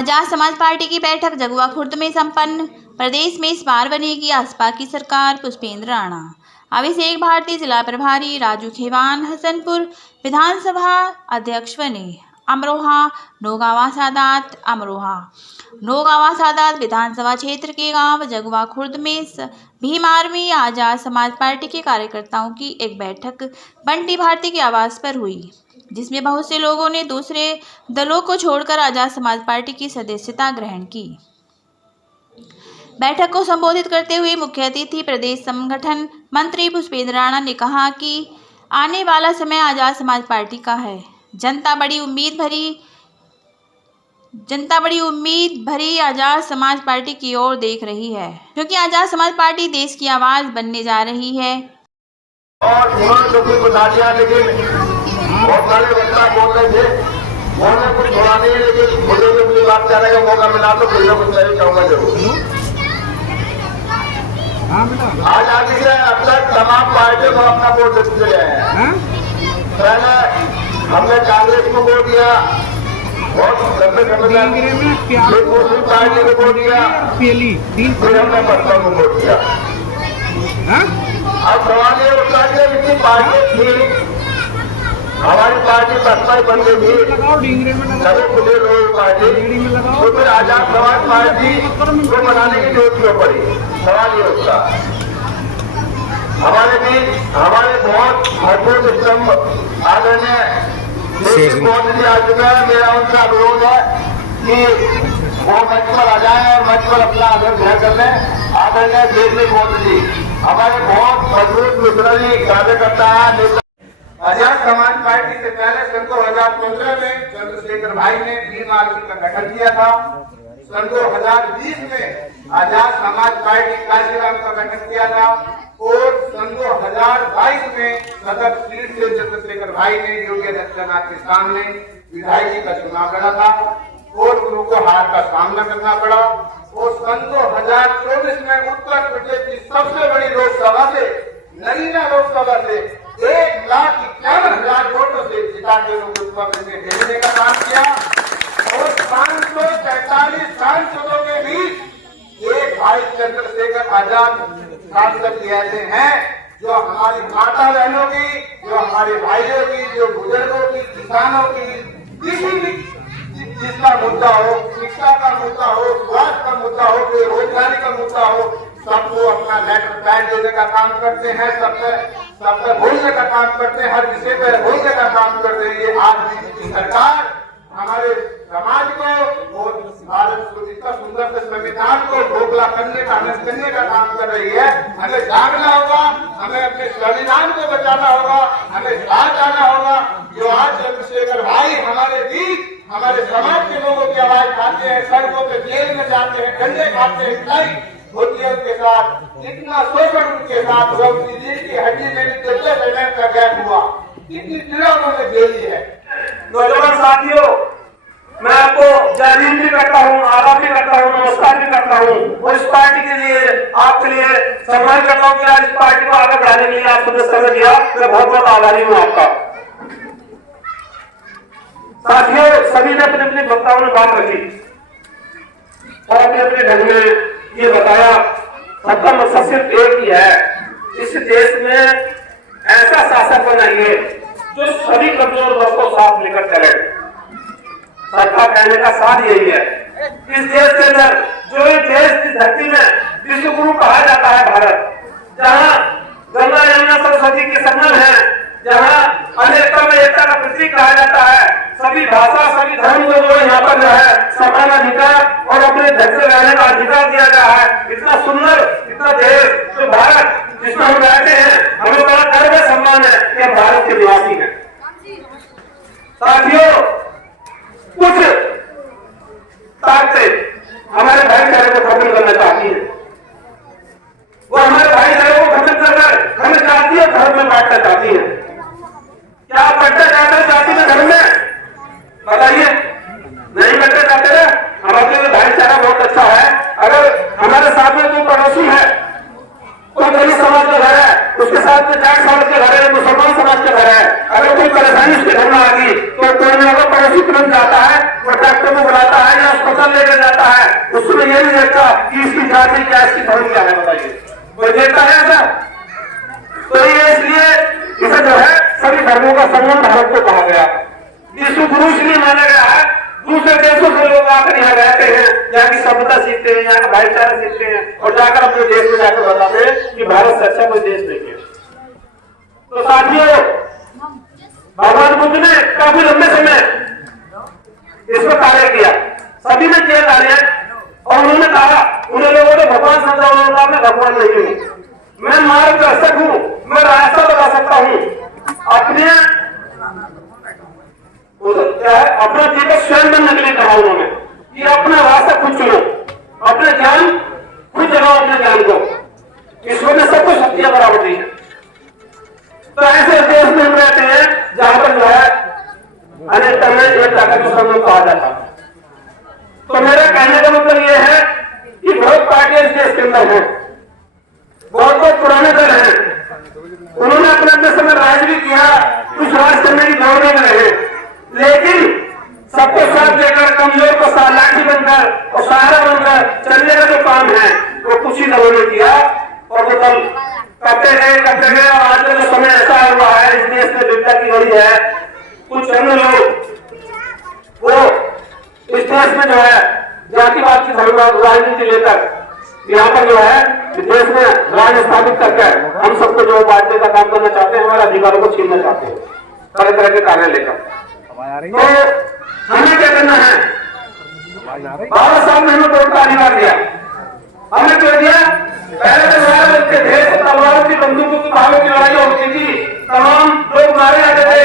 Azad Samaj party की बैठक Jaguar Khurd में संपन्न। प्रदेश में इस बार बनेगी आसपा की सरकार। पुष्पेंद्र राणा। अभिषेक भारती जिला प्रभारी, राजू खेवान हसनपुर विधानसभा अध्यक्ष बने। अमरोहा नौगावा सादात विधानसभा क्षेत्र के गांव जगुआ खुर्द में भीम आर्मी आजाद समाज पार्टी के कार्यकर्ताओं की एक बैठक बंटी भारती के आवास पर हुई, जिसमें बहुत से लोगों ने दूसरे दलों को छोड़कर आजाद समाज पार्टी की सदस्यता ग्रहण की। बैठक को संबोधित करते हुए मुख्य अतिथि प्रदेश संगठन मंत्री पुष्पेंद्र राणा ने कहा कि आने वाला समय आजाद समाज पार्टी का है। जनता बड़ी उम्मीद भरी आजाद समाज पार्टी की ओर देख रही है, क्योंकि आजाद समाज पार्टी देश की आवाज बनने जा रही है। और उन्होंने बता दिया, लेकिन बहुत सारे बच्चा बोल रहे थे, बोलने कुछ थोड़ा नहीं है, लेकिन मुझे भी अपनी बात करने का मौका मिला तो कुछ ना कुछ सही कहूँगा जरूर। आज आगे से अब तक तमाम पार्टियों को अपना वोट दे चुके हैं। पहले हमने कांग्रेस को वोट दिया, बहुत लंबे समय तक पार्टी को वोट दिया, फिर हमने बसपा को वोट दिया। अब सवाल ये उठता है कि इतनी पार्टी थी, हमारी पार्टी बसपा ही बन गई थी, सभी खुले लोग पार्टी, तो फिर आजाद समाज पार्टी को बनाने की जरूरत क्यों पड़ी? सवाल ये उठता है। हमारे बीच हमारे बहुत महत्वपूर्ण स्तंभ आदरणीय मोदी आ चुका है। मेरा उनका अनुरोध है कि वो मंच पर आ जाए और मंच पर अपना आदर ग्रहण कर लें। आदरणीय देश मोदी जी हमारे बहुत मजबूत मिशनरी कार्यकर्ता है। आजाद समाज पार्टी से पहले सन 2015 में चंद्रशेखर भाई ने भीम आर्मी का गठन किया था। सन 2020 में आजाद समाज पार्टी काशीराम का गठन किया था और सन 2022 में सदर सीट से चंद्रशेखर भाई ने योगी आदित्यनाथ के सामने विधायक का चुनाव लड़ा था और उनको हार का सामना करना पड़ा। और सन 2024 में उत्तर प्रदेश की सबसे बड़ी लोकसभा से, नगीना लोकसभा से 1,51,000 वोटों से जिता के लोकसभा में भेजने का काम किया और 543 सांसदों के बीच एक भाई चंद्रशेखर आजाद सांसद ऐसे हैं जो हमारी माता बहनों की, जो हमारे भाइयों की, जो बुजुर्गों की, किसानों की, किसी भी जिसका मुद्दा हो, शिक्षा का मुद्दा हो, स्वास्थ्य का मुद्दा हो, बेरोजगारी का मुद्दा हो, सबको अपना लेटर पैड देने का काम करते हैं, सबसे बोलने का काम करते हैं, हर विषय पर बोलने का काम कर रही है। आज बीजेपी सरकार हमारे समाज को और भारत को इतना सुंदर से संविधान को ढोकला करने का काम कर रही है। हमें जागना होगा, हमें अपने संविधान को बचाना होगा, हमें साथ आना होगा। जो आज चंद्रशेखर भाई हमारे बीच हमारे समाज के लोगों की आवाज खाते हैं, सड़कों पे जेल में जाते हैं, डंडे खाते हैं, होतियों के साथ इतना शोषण उनके साथ हुआ, उनकी रीढ़ की हड्डी में भी 14 mm का गैप हुआ, कितनी पीड़ा उन्होंने झेली है। नौजवान साथियों, मैं आपको जय हिंद भी करता हूँ, आदाब भी करता हूँ, नमस्कार भी करता हूँ और इस पार्टी के लिए आपके लिए सम्मान करता हूँ कि आज इस पार्टी को आगे बढ़ाने के लिए आपने समय दिया। मैं बहुत बहुत आभारी हूँ आपका। साथियों, सभी ने अपने अपने वक्ताओं ने बात रखी और अपने अपने ढंग में ये बताया। सबका मकसद सिर्फ एक ही है, इस देश में ऐसा शासक बनाइए जो सभी कमजोर वर्ग को साथ लेकर चले। सबका कहने का साथ यही है। इस देश के अंदर जो ये देश इस धरती में विश्व गुरु कहा जाता है भारत, जहाँ गंगा यमुना सरस्वती के संगम है, जहाँ अनेकता में एकता का प्रतीक कहा जाता है, सभी भाषा सभी धर्म को जो यहाँ पर जो है समान अधिकार और अपने ढंग से रहने का अधिकार दिया गया है। इतना सुंदर इतना देश जो भारत जिसमें हम रहते हैं, हमें बड़ा गर्व है, सम्मान है कि हम भारत के निवासी हैं। साथियों, कुछ ताकतें हमारे भाईचारे को खत्म करना चाहती है। वो हमारे भाईचारे को खत्म कर हमें जातीय धर्म में बांटना चाहती है। क्या आप बंटना चाहते हैं जाति में, धर्म में? बताइए, नहीं बंटना चाहते ना? हमारे लिए भाईचारा बहुत अच्छा है। अगर हमारे साथ में कोई पड़ोसी है, कोई गरीब समाज का घर है, उसके साथ में जाट समाज के घर है, मुसलमान समाज का घर है, अगर कोई परेशानी कोई घटना आ गई तो कोई ना कोई पड़ोसी तुरंत जाता है, वो डॉक्टर को बुलाता है या अस्पताल लेकर जाता है, उसमें ये नहीं देखता कि इसकी जाति क्या, इसकी धर्म क्या है, बताइए कोई देखता है ऐसा? तो ये इसलिए इसे जो है सभी धर्मों का संगम भारत को कहा गया। विश्व गुरु इसलिए माना गया है, दूसरे देशों से लोग आकर यहाँ रहते हैं, यहाँ की सभ्यता सीखते हैं, यहाँ का भाईचारा सीखते हैं और जाकर अपने देश में जाकर बताते हैं कि भारत से अच्छा कोई देश नहीं है। तो साथियों, भगवान बुद्ध ने काफी लंबे समय इस पर कार्य किया, सभी ने किया कार्य, और उन्होंने कहा, उन्हें लोगों ने भगवान समझा, उन्होंने कहा मैं भगवान नहीं हूँ, मैं मार्गदर्शक हूँ, मैं रास्ता बता सकता हूँ, अपने क्या है अपना जीवन स्वयं बनने के लिए कहा उन्होंने कि अपना रास्ता खुद चुनो, अपने ज्ञान खुद जगाओ, अपने ज्ञान को, ईश्वर ने सबको शक्तियां बराबर दी है। तो ऐसे देश में हम रहते हैं जहां पर जो है अनेकता में एकता का संगम कहा जाता है। तो मेरा कहने का मतलब यह है कि बहुत पार्टियां इस देश के अंदर है, बहुत बहुत पुराने दल हैं, उन्होंने अपने अपने समय राज भी किया, कुछ राज करने की दौड़ में रहे, लेकिन सबको साथ देकर कमजोर को लाठी बनकर और सहारा बनकर चलने का जो काम है वो कुछ ही दलों ने किया और वो दल करते गए और आज का जो समय ऐसा हुआ है इस देश में विविधता की घड़ी है, कुछ अन्य लोग वो इस देश में जो है जातिवाद की राजनीति लेकर यहाँ पर जो है देश में राज स्थापित करके हम सबको जो बांटने का काम करना चाहते हैं, हमारे अधिकारों को छीनना चाहते हैं तरह तरह के कार्य लेकर। तो हमें क्या करना है? 12 साल में हमें वोट का अधिकार दिया, हमने क्या दिया? पहले तो ढेर से तलवारों की, बंदूकों की, भालों की लड़ाई होती थी, तमाम लोग मारे जाते थे,